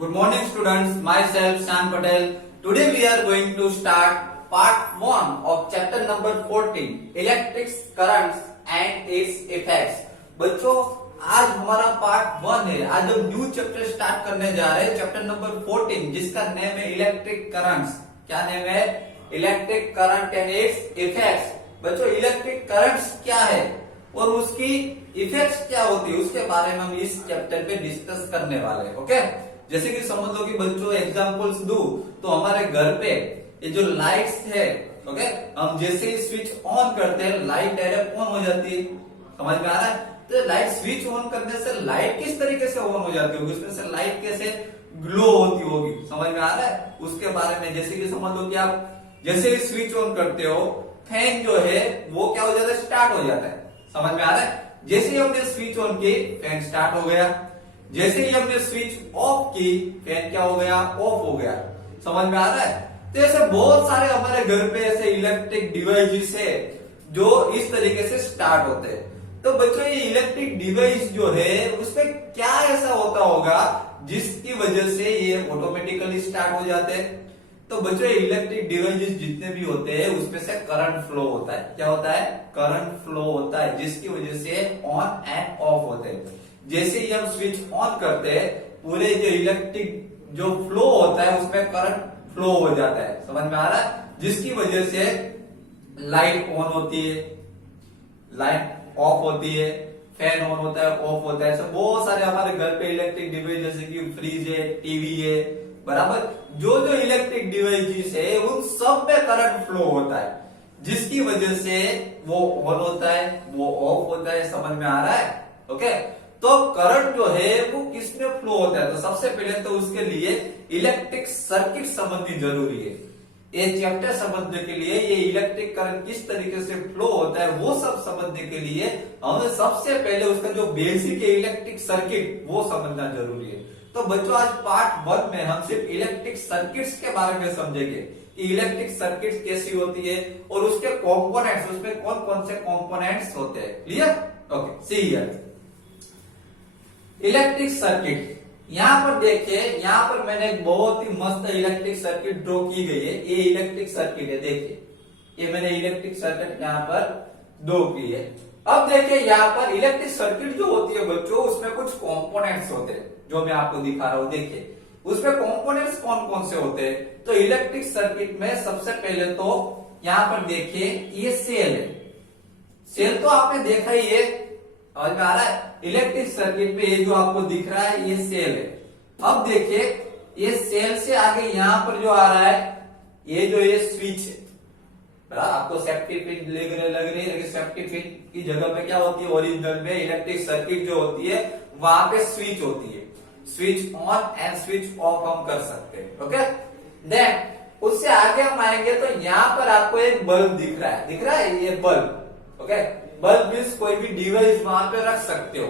Good morning students, myself Sam Patel. Today we are going to start part 1 of chapter number 14, electric currents and its effects. बच्चों आज हमारा part 1 है। आज हम new chapter start करने जा रहे हैं, चैप्टर नंबर 14 जिसका नेम है इलेक्ट्रिक करंट्स। क्या नेम है? Electric current and it's effects. बच्चों इलेक्ट्रिक करंट्स क्या है और उसकी इफेक्ट्स क्या होती है उसके बारे में हम इस चैप्टर पे डिस्कस करने वाले हैं। ओके, जैसे कि समझ लो कि बच्चों एग्जांपल्स दूं तो हमारे घर पे ये जो लाइट्स है, ओके, हम जैसे ही स्विच ऑन करते हैं लाइट डायरेक्ट ऑन हो जाती है। समझ में आ रहा है? तो लाइट स्विच ऑन करने से लाइट किस तरीके से ऑन हो जाती होगी, उसमें से लाइट कैसे ग्लो होती होगी, समझ में आ रहा है? उसके बारे में जैसे कि समझ लो कि आप जैसे ही स्विच ऑन करते हो फैन जो है वो क्या हो जाता है, स्टार्ट हो जाता है। समझ में आ रहा है? जैसे ही हमने स्विच ऑन की फैन स्टार्ट हो गया, जैसे ही हमने स्विच ऑफ की फैन क्या हो गया, ऑफ हो गया। समझ में आ रहा है? तो ऐसे बहुत सारे हमारे घर पे ऐसे इलेक्ट्रिक डिवाइसेस है जो इस तरीके से स्टार्ट होते हैं। तो बच्चों ये इलेक्ट्रिक डिवाइस जो है उसमें क्या ऐसा होता होगा जिसकी वजह से ये ऑटोमेटिकली स्टार्ट हो जाते हैं। तो बच्चों इलेक्ट्रिक डिवाइसेस जितने भी होते हैं उसमें से करंट फ्लो होता है। क्या होता है? करंट फ्लो होता है जिसकी वजह से ऑन एंड ऑफ होते हैं। जैसे ही हम स्विच ऑन करते हैं पूरे जो इलेक्ट्रिक जो फ्लो होता है उसमें करंट फ्लो हो जाता है। समझ में आ रहा है? जिसकी वजह से लाइट ऑन होती है, लाइट ऑफ होती है, फैन ऑन होता है, ऑफ होता है। ऐसे बहुत सारे हमारे घर पे इलेक्ट्रिक डिवाइस जैसे कि फ्रिज है, टीवी है, बराबर। जो जो इलेक्ट्रिक डिवाइसेस है उन सब में करंट फ्लो होता है जिसकी वजह से वो ऑन होता है, वो ऑफ होता है। समझ में आ रहा है? ओके, तो करंट जो है वो किसमें फ्लो होता है? तो सबसे पहले तो उसके लिए इलेक्ट्रिक सर्किट समझनी जरूरी है। ये चैप्टर समझने के लिए ये इलेक्ट्रिक करंट किस तरीके से फ्लो होता है वो सब समझने के लिए हमें सबसे पहले उसका जो बेसिक है इलेक्ट्रिक सर्किट वो समझना जरूरी है। तो बच्चों आज पार्ट 1 में हम सिर्फ इलेक्ट्रिक सर्किट्स के बारे में समझेंगे कि इलेक्ट्रिक सर्किट्स कैसी होती है और उसके कंपोनेंट्स, उसमें कौन कौन से कंपोनेंट्स होते हैं। Clear? Okay, see here electric circuit. यहां पर देखिए, यहां पर मैंने एक बहुत ही मस्त इलेक्ट्रिक सर्किट ड्रॉ की गई है। ये इलेक्ट्रिक सर्किट है, देखिए ये मैंने इलेक्ट्रिक सर्किट यहां पर ड्रॉ की है। अब देखिए यहां पर इलेक्ट्रिक सर्किट जो होती है बच्चों उसमें कुछ कंपोनेंट्स होते हैं जो मैं आपको दिखा रहा हूं। देखिए उसमें कंपोनेंट्स कौन कौन से होते हैं। तो इलेक्ट्रिक सर्किट में सबसे पहले तो यहां पर देखिए ये सेल है। सेल तो आपने देखा ही है, समझ में आ रहा है? इलेक्ट्रिक सर्किट में ये जो आपको दिख रहा है ये सेल है। अब देखिए ये सेल से आगे यहां पर जो आ रहा है ये जो ये स्विच है, बराबर। आपको सेफ्टी पिन लग रही है, लेकिन सेफ्टी पिन की जगह पे क्या होती है, ओरिजिनल में इलेक्ट्रिक सर्किट जो होती है वहां पे स्विच होती है। Switch on and switch off हम कर सकते हैं। ओके, देन उससे आगे हम आएंगे तो यहाँ पर आपको एक बल्ब दिख रहा है, दिख रहा है ये बल्ब। ओके, बल्ब मीन्स कोई भी डिवाइस वहां पे रख सकते हो।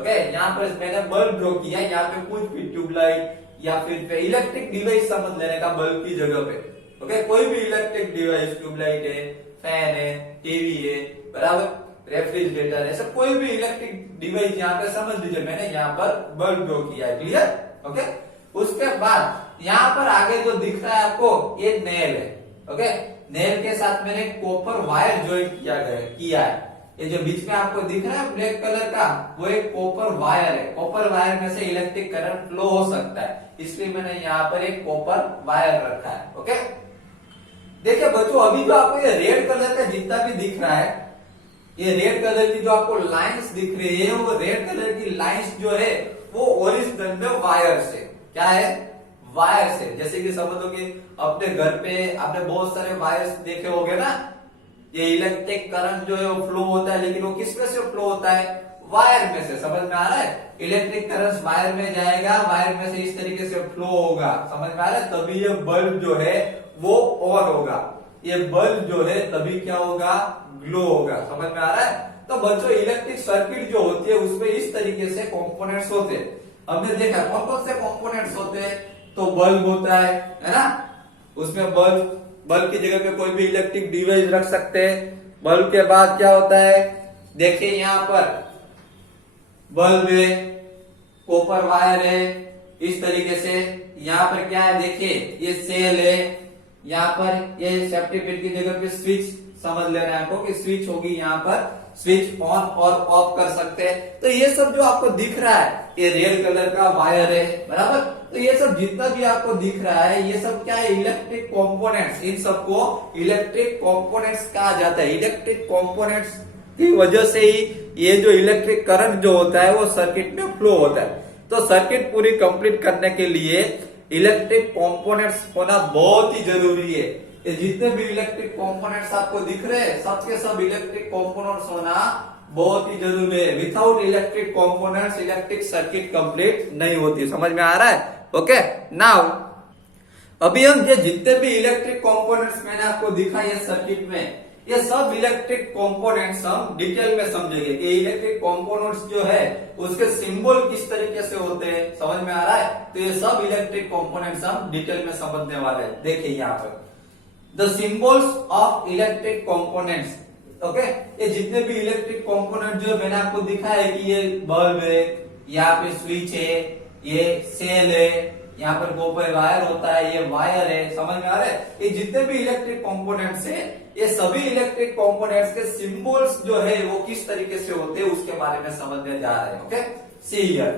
ओके, यहाँ पर मैंने बल्ब ड्रॉ किया, यहाँ पे कुछ भी ट्यूबलाइट या फिर इलेक्ट्रिक डिवाइस समझ लेने का बल्ब की जगह पे। ओके, कोई भी इलेक्ट्रिक डिवाइस, ट्यूबलाइट है, फैन है, टीवी है, बराबर, रेफ्रिजरेटर है, ऐसा कोई भी इलेक्ट्रिक डिवाइस यहाँ पे समझ लीजिए मैंने यहाँ पर बल्ब ड्रॉ किया है। क्लियर? ओके, उसके बाद यहाँ पर आगे जो दिख रहा है आपको ये नेल है। ओके, नेल के साथ मैंने कॉपर वायर ज्वाइंट किया है। ये जो बीच में आपको दिख रहा है ब्लैक कलर का वो एक कॉपर वायर है। कॉपर वायर में से इलेक्ट्रिक करंट फ्लो हो सकता है, इसलिए मैंने यहाँ पर एक कॉपर वायर रखा है। ओके, देखिए बच्चों अभी जो आपको ये रेड कलर का जितना भी दिख रहा है, ये रेड कलर की जो आपको लाइंस दिख रही है वो रेड कलर की लाइंस जो है वो ओरिजिनल में वायर से, क्या है, वायर से। जैसे कि समझ लो कि अपने घर पे आपने बहुत सारे वायर्स देखे होंगे ना, ये इलेक्ट्रिक करंट जो है वो फ्लो होता है, लेकिन वो किस में से फ्लो होता है, वायर में से। समझ में आ रहा है? इलेक्ट्रिक करंट वायर में जाएगा, वायर में से इस तरीके से फ्लो होगा। समझ में आ रहा है? तभी ये बल्ब जो है वो ऑन होगा, ये बल्ब जो है तभी क्या होगा, ग्लो होगा। समझ में आ रहा है? तो बच्चों इलेक्ट्रिक सर्किट जो होती है उसमें इस तरीके से कंपोनेंट्स होते हैं। हमने देखा कौन कौन से कंपोनेंट्स होते हैं, तो बल्ब होता है ना, उसमें बल्ब की जगह पे कोई भी इलेक्ट्रिक डिवाइस रख सकते हैं। बल्ब के बाद क्या होता है, देखिए यहाँ पर बल्ब है, कॉपर वायर है, इस तरीके से यहाँ पर क्या है देखिए, ये सेल है, यहाँ पर ये सेफ्टी पिन की जगह पे स्विच समझ लेना है आपको कि स्विच होगी, यहाँ पर स्विच ऑन और ऑफ कर सकते हैं। तो ये सब जो आपको दिख रहा है ये रेड कलर का वायर है, बराबर। तो ये सब जितना भी आपको दिख रहा है ये सब क्या है, इलेक्ट्रिक कंपोनेंट्स। इन सबको इलेक्ट्रिक कंपोनेंट्स कहा जाता है। इलेक्ट्रिक कंपोनेंट्स की वजह से ही ये जो इलेक्ट्रिक करंट जो होता है वो सर्किट में फ्लो होता है। तो सर्किट पूरी कंप्लीट करने के लिए इलेक्ट्रिक कंपोनेंट्स होना बहुत ही जरूरी है। ये जितने भी इलेक्ट्रिक कंपोनेंट्स आपको दिख रहे हैं सबके सब इलेक्ट्रिक कंपोनेंट्स होना बहुत ही जरूरी है। Without electric components electric circuit complete नहीं होती। समझ में आ रहा है? ओके, नाउ अभी हम ये जितने भी इलेक्ट्रिक कंपोनेंट्स मैंने आपको दिखाई है सर्किट में, ये सब इलेक्ट्रिक कंपोनेंट्स हम डिटेल में समझेंगे कि इलेक्ट्रिक कंपोनेंट्स जो है उसके सिंबल किस तरीके से होते हैं। समझ में आ रहा है? तो ये सब इलेक्ट्रिक कंपोनेंट्स हम डिटेल में समझने वाले हैं। देखिए यहाँ पर the symbols of electric components. Okay, ये जितने भी इलेक्ट्रिक कंपोनेंट जो मैंने आपको दिखाया है कि ये बल्ब है, यहाँ पे स्विच है, ये सेल है, यहाँ पर कॉपर वायर होता है, ये वायर है। समझ में आ रहा है? ये जितने भी इलेक्ट्रिक कंपोनेंट्स है ये सभी इलेक्ट्रिक कंपोनेंट्स के सिंबल्स जो है वो किस तरीके से होते हैं उसके बारे में समझने जा रहे हैं। Okay, see here.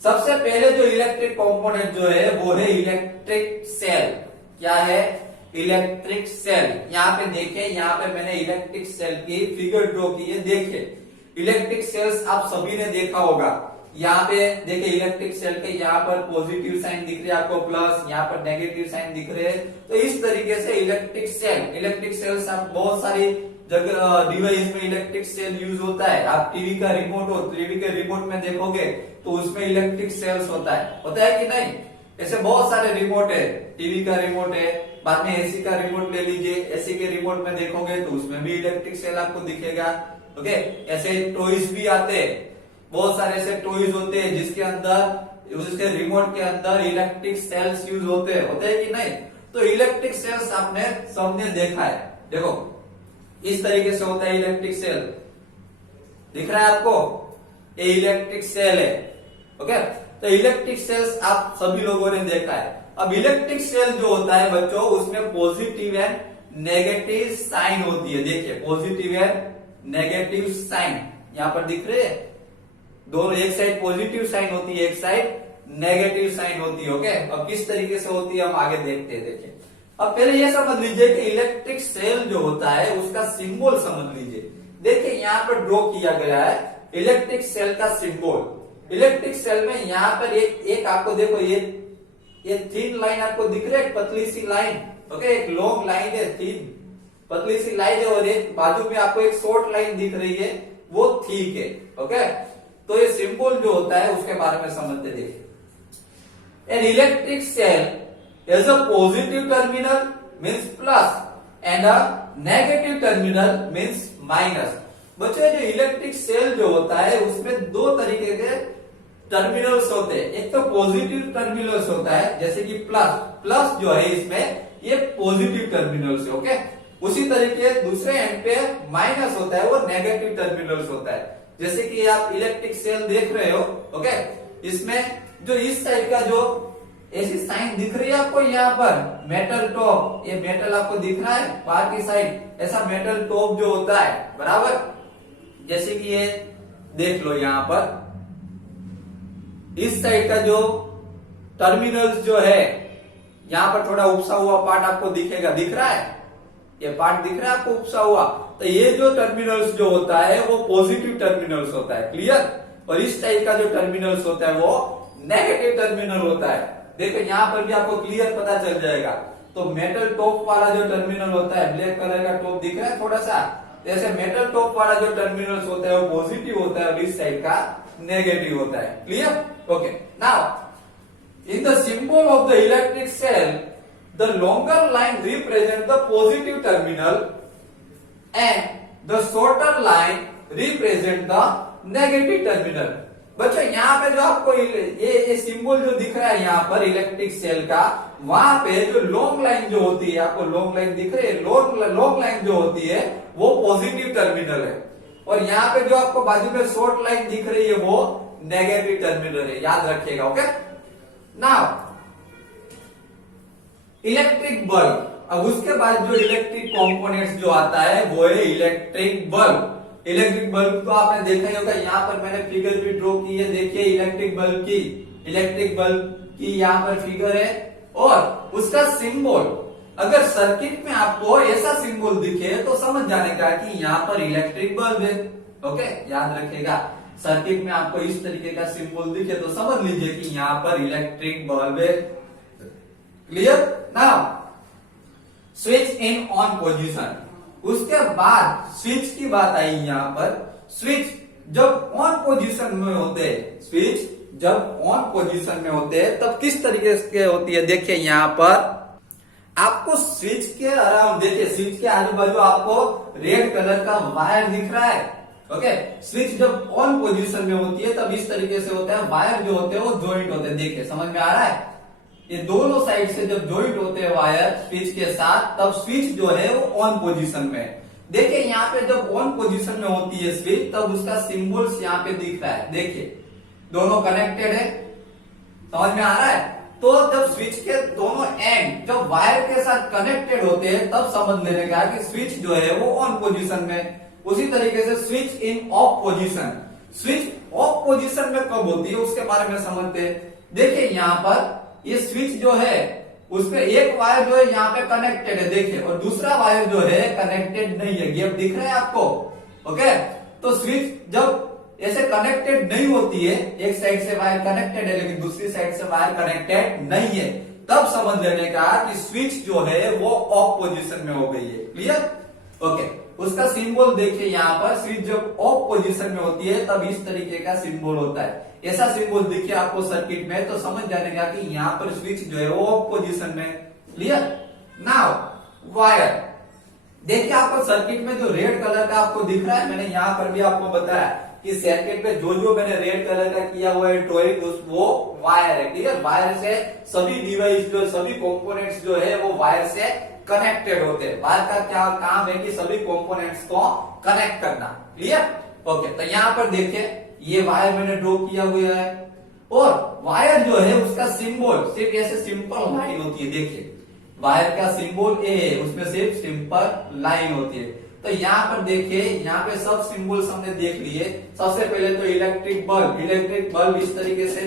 सबसे पहले जो इलेक्ट्रिक कंपोनेंट जो है वो है इलेक्ट्रिक सेल। क्या है? Electric cell. यहाँ पे देखिए, यहाँ पे मैंने इलेक्ट्रिक सेल की फिगर ड्रॉ की है। देखिए इलेक्ट्रिक सेल्स आप सभी ने देखा होगा। यहाँ पे देखिए इलेक्ट्रिक सेल के यहाँ पर पॉजिटिव साइन दिख रहे हैं आपको प्लस, यहाँ पर नेगेटिव साइन दिख रहे हैं। तो इस तरीके से इलेक्ट्रिक सेल्स आप बहुत सारी जगह डिवाइस में इलेक्ट्रिक सेल यूज होता है। आप टीवी का रिमोट हो, टीवी के रिमोट में देखोगे तो उसमें इलेक्ट्रिक सेल्स होता है कि नहीं? ऐसे बहुत सारे रिमोट है, टीवी का रिमोट है, बाद में एसी का रिमोट ले लीजिए, एसी के रिमोट में देखोगे तो उसमें भी इलेक्ट्रिक सेल आपको दिखेगा। ओके, ऐसे टॉयज भी आते हैं, बहुत सारे ऐसे टॉयज होते हैं जिसके अंदर उसके रिमोट के अंदर इलेक्ट्रिक सेल्स यूज होते हैं कि नहीं? तो इलेक्ट्रिक सेल्स आपने सबने देखा है। देखो इस तरीके से होता है इलेक्ट्रिक सेल, दिख रहा है आपको? ये इलेक्ट्रिक सेल है। ओके, तो इलेक्ट्रिक सेल्स आप सभी लोगों ने देखा है। अब इलेक्ट्रिक सेल जो होता है बच्चों उसमें पॉजिटिव एंड नेगेटिव साइन होती है। देखिए पॉजिटिव एंड नेगेटिव साइन यहाँ पर दिख रहे हैं, दोनों, एक साइड पॉजिटिव साइन होती है, एक साइड नेगेटिव साइन होती है। ओके, अब किस तरीके से होती है हम आगे देखते हैं। देखिए अब पहले ये समझ लीजिए कि इलेक्ट्रिक सेल जो होता है उसका सिंबल समझ लीजिए। देखिए यहाँ पर ड्रॉ किया गया है इलेक्ट्रिक सेल का सिंबल। इलेक्ट्रिक सेल में यहाँ पर एक आपको देखो ये थिन लाइन आपको दिख रहा है, एक पतली सी लाइन। ओके, एक लॉन्ग लाइन है, थिन पतली सी लाइन है, और एक बाजू में आपको एक शॉर्ट लाइन दिख रही है, वो ठीक है। ओके, तो ये सिंबल जो होता है उसके बारे में समझते देखिए। An electric cell is a positive terminal means plus and a negative terminal means minus. बच्चों जो इलेक्ट्रिक सेल जो होता है उसमें दो तरीके के टर्मिनल्स होते हैं। एक तो पॉजिटिव टर्मिनल्स होता है जैसे कि प्लस जो है इसमें ये पॉजिटिव टर्मिनल्स है। ओके, उसी तरीके दूसरे एंड पे माइनस होता है, वो नेगेटिव टर्मिनल्स होता है। जैसे कि आप इलेक्ट्रिक सेल देख रहे हो। ओके, इसमें जो इस साइड का जो ऐसी साइन दिख रही है आपको यहाँ पर मेटल टॉप, ये मेटल आपको दिख रहा है बाहर की साइड, ऐसा मेटल टॉप जो होता है, बराबर। जैसे कि ये देख लो यहाँ पर इस साइड का जो टर्मिनल्स जो है यहाँ पर थोड़ा उपसा हुआ पार्ट आपको दिखेगा, दिख रहा है? ये पार्ट दिख रहा है आपको उपसा हुआ? तो ये जो टर्मिनल्स जो होता है वो पॉजिटिव टर्मिनल्स होता है, क्लियर? और इस टाइप का जो टर्मिनल्स होता है वो नेगेटिव टर्मिनल होता है। देखो यहाँ पर भी आपको क्लियर पता चल जाएगा। तो मेटल टॉप वाला जो टर्मिनल होता है, ब्लैक कलर का टॉप दिख रहा है थोड़ा सा, जैसे मेटल टॉप वाला जो टर्मिनल्स होता है वो पॉजिटिव होता है और इस साइड का नेगेटिव होता है, clear? Okay, now in the symbol of the electric cell the longer line represent the positive terminal and the shorter line represent the negative terminal. बच्चों यहाँ पे जो आपको ये सिंबल जो दिख रहा है यहाँ पर इलेक्ट्रिक सेल का, वहां पे जो लॉन्ग लाइन जो होती है, आपको लॉन्ग लाइन दिख रही है, लॉन्ग लाइन जो होती है वो पॉजिटिव टर्मिनल है, और यहाँ पे जो आपको बाजू में शॉर्ट लाइन दिख रही है वो नेगेटिव टर्मिनल है, याद रखिएगा। ओके, नाउ इलेक्ट्रिक बल्ब, अब उसके बाद जो इलेक्ट्रिक कंपोनेंट्स जो आता है वो है इलेक्ट्रिक बल्ब। इलेक्ट्रिक बल्ब को आपने देखा ही होगा, यहाँ पर मैंने फिगर भी ड्रॉ की है, देखिए इलेक्ट्रिक बल्ब की यहाँ पर फिगर है और उसका सिंबल, अगर सर्किट में आपको ऐसा सिंबल दिखे तो समझ जाने का कि यहाँ पर इलेक्ट्रिक बल्ब है। ओके, याद रखिएगा, सर्किट में आपको इस तरीके का सिंबल दिखे तो समझ लीजिए कि यहाँ पर इलेक्ट्रिक बल्ब है। Clear? Now switch in on position, उसके बाद स्विच की बात आई यहाँ पर। स्विच जब ऑन पोजीशन में होते हैं, स्विच जब ऑन पोजीशन में होते हैं तब किस तरीके से होती है, देखिए यहाँ पर आपको स्विच के अराउंड, देखिए स्विच के आजू बाजू आपको रेड कलर का वायर दिख रहा है। ओके, स्विच जब ऑन पोजीशन में होती है तब इस तरीके से होता है, वायर जो होते हैं वो ज्वाइंट होते हैं। देखिए समझ में आ रहा है, ये दोनों साइड से जब ज्वाइंट होते हैं वायर स्विच के साथ, तब स्विच जो है वो ऑन पोजीशन में है। देखिए यहाँ पे जब ऑन पोजीशन में होती है स्विच, तब उसका सिंबल्स यहाँ पे दिख रहा है। देखिए दोनों कनेक्टेड है, समझ में आ रहा है। तो जब स्विच के दोनों एंड जब वायर के साथ कनेक्टेड होते हैं तब समझ लेने का कि स्विच जो है वो ऑन पोजीशन में। उसी तरीके से switch in of position, switch off position में कब होती है उसके बारे में समझते हैं। देखिए यहाँ पर ये स्विच जो है उसमें एक वायर जो है यहाँ पे कनेक्टेड है, देखिए, और दूसरा वायर जो है कनेक्टेड नहीं है, गैप दिख रहा है आपको। ओके, तो स्विच जब ऐसे कनेक्टेड नहीं होती है, एक साइड से वायर कनेक्टेड है लेकिन दूसरी साइड से वायर कनेक्टेड नहीं है, तब समझ लेने का कि स्विच जो है वो ऑफ पोजीशन में हो गई है। क्लियर? ओके, उसका सिंबल देखिए यहाँ पर, स्विच जब ऑफ पोजीशन में होती है तब इस तरीके का सिंबल होता है। ऐसा सिंबल दिखे आपको सर्किट में तो समझ जाने का कि यहाँ पर स्विच जो है वो ऑफ पोजीशन में। क्लियर? नाउ वायर, देखिए आपको सर्किट में जो रेड कलर का आपको दिख रहा है, मैंने यहाँ पर भी आपको बताया कि सर्किट में जो मैंने रेड कलर का किया हुआ है ड्रॉइंग, वो वायर है। क्लियर? वायर से सभी डिवाइस जो सभी कंपोनेंट्स जो है वो वायर से कनेक्टेड होते हैं। वायर का क्या काम है कि सभी कंपोनेंट्स को कनेक्ट करना। क्लियर? ओके, तो यहाँ पर देखिए ये वायर मैंने ड्रॉ किया हुआ है और वायर जो है उसका सिंबल सिर्फ ऐसे सिंपल लाइन होती है। देखिए वायर का सिंबल ए है, उसमें सिर्फ सिंपल लाइन होती है। तो यहाँ पर देखिए, यहाँ पे सब सिंबल्स हमने देख लिए। सबसे पहले तो इलेक्ट्रिक बल्ब इस तरीके से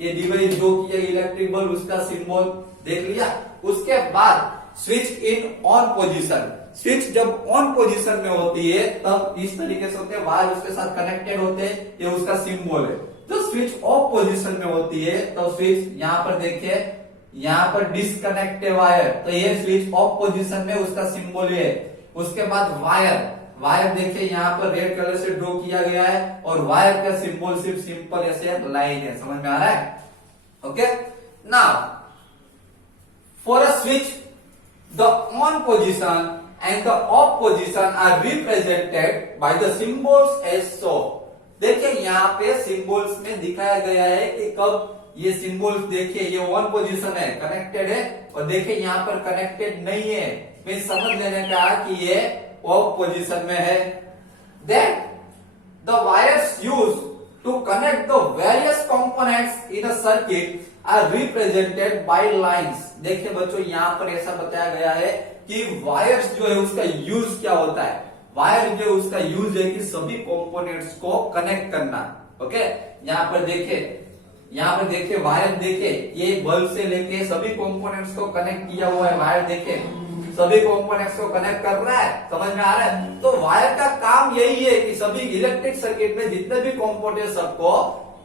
ये डिवाइस जो किया इलेक्ट्रिक बल्ब, उसका सिंबल देख लिया। उसके बाद switch in on position, switch जब ऑन पोजीशन में होती है तब इस तरीके से होते हैं, वायर उसके साथ कनेक्टेड होते हैं, ये उसका सिंबल है। तो स्विच ऑफ पोजीशन में होती है तो स्विच यहाँ पर देखिए, यहाँ पर डिस्कनेक्टेड वायर, तो ये स्विच ऑफ पोजीशन में, उसका सिंबल है। उसके बाद वायर देखिए यहाँ पर रेड कलर से ड्रॉ किया गया है और वायर का सिंबल सिर्फ सिंपल ऐसे लाइन है। समझ में आ रहा है? Okay, now for a switch the on position and the off position are represented by the symbols as so। देखिए यहाँ पे सिंबल्स में दिखाया गया है कि कब ये सिंबल्स, देखिए ये ऑन पोजीशन है, कनेक्टेड है, और देखिए यहाँ पर कनेक्टेड नहीं है, मैं समझ लेने का कि ये ऑफ पोजीशन में है। Then the wires used to connect the various components in a circuit are represented by lines। देखिए बच्चों यहाँ पर ऐसा बताया गया है कि वायर्स जो है उसका यूज क्या होता है। वायर जो है उसका यूज है कि सभी कंपोनेंट्स को कनेक्ट करना। ओके, यहाँ पर देखिए वायर, देखिए ये बल्ब से लेके सभी कंपोनेंट्स को कनेक्ट किया हुआ है। वायर देखिए सभी कंपोनेंट्स को कनेक्ट कर रहा है। समझ में आ रहा है? तो वायर का काम यही है कि सभी इलेक्ट्रिक सर्किट में जितने भी कंपोनेंट सबको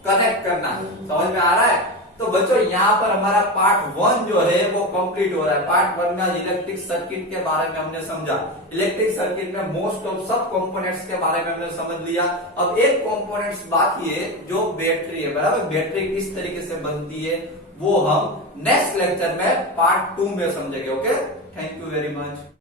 कनेक्ट करना। समझ में आ रहा है? तो बच्चों यहाँ पर हमारा पार्ट 1 जो है वो कंप्लीट हो रहा है। पार्ट 1 में इलेक्ट्रिक सर्किट के बारे में हमने समझा, इलेक्ट्रिक सर्किट में मोस्ट ऑफ सब कंपोनेंट्स के बारे में हमने समझ लिया। अब एक कंपोनेंट्स बाकी है जो बैटरी है, बराबर। बैटरी किस तरीके से बनती है वो हम नेक्स्ट लेक्चर में पार्ट 2 में समझेंगे। Okay, thank you very much.